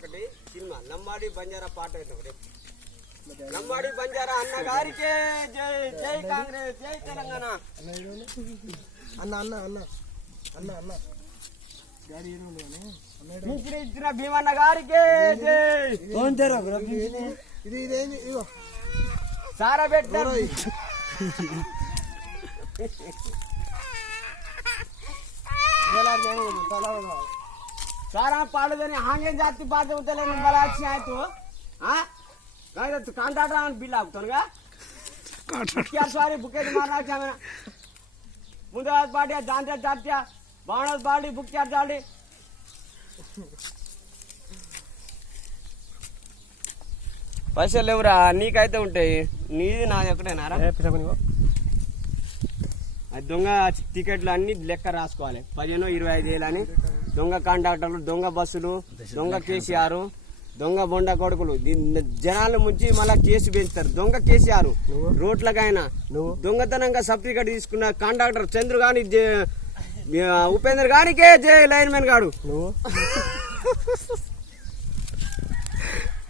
ఒకటి సినిమా లంబాడి బంజారా పాట అవుతాం రేపు. లంబాడి బంజారా అన్న గారికే జై, జై కాంగ్రెస్, జై తెలంగాణ. అన్న అన్న అన్న అన్న అన్న ఇచ్చిన భీమన్న గారికే జై. ఇది ఇదేంది ఇగో సారా పెట్టారు सारा पाड़ देने हांगे जाती बात होते ले बला अच्छी आए तो हां गाय तो कांटाटा बिल आगतोनगा क्या सारी बुके मारना चाहना मुंदे बाडिया दांत्या जात्या बाणस बाडी बुक्या जाडी पैसे लेवरा నీకైతే ఉంటాయి నీది నా ఎక్కడేనారా దొంగ టికెట్లు అన్ని లెక్క రాసుకోవాలి 15-25 అని దొంగ కాంట్రాక్టర్లు దొంగ బస్సులు దొంగ కేసీఆర్ దొంగ బొండ కొడుకులు జనాల ముంచి మళ్ళా కేసు పెంచుతారు దొంగ కేసీఆర్ రోడ్లకైనా దొంగతనంగా సర్టిఫికెట్ తీసుకున్న కాంట్రాక్టర్ చంద్రు గాని ఉపేందర్ గానికే జై లైన్ మ్యాన్ గాడు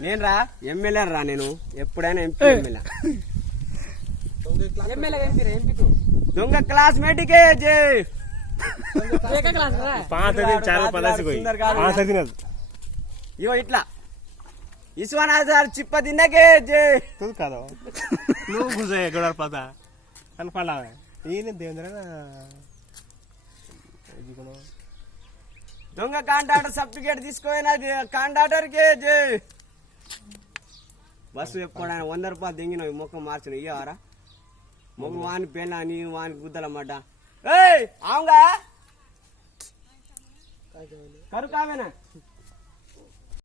నేను రా ఎమ్మెల్యే రా నేను ఎప్పుడైనా ఎంపీ ఎమ్మెల్యే దొంగ క్లాస్మేట్ కే జై ఇగో ఇట్లా విశ్వనాథ్ సార్ చిప్ప తిన్నకే జై కాదు నువ్వు గుజే గొడవ పద కనపడా ఈయన దేవేంద్ర దొంగ కాంట్రాక్టర్ సర్టిఫికేట్ తీసుకోయినా కాంట్రాక్టర్ కే జై బస్సు ఎప్పుడైనా 100 రూపాయలు దింగిన ముఖం మార్చిన ఇయ్యవారా మొగ్గు వాని పెళ్ళ నేను వాని గుద్దలన్నమాట ఏయ్ ఆవుగా కరుకావేనా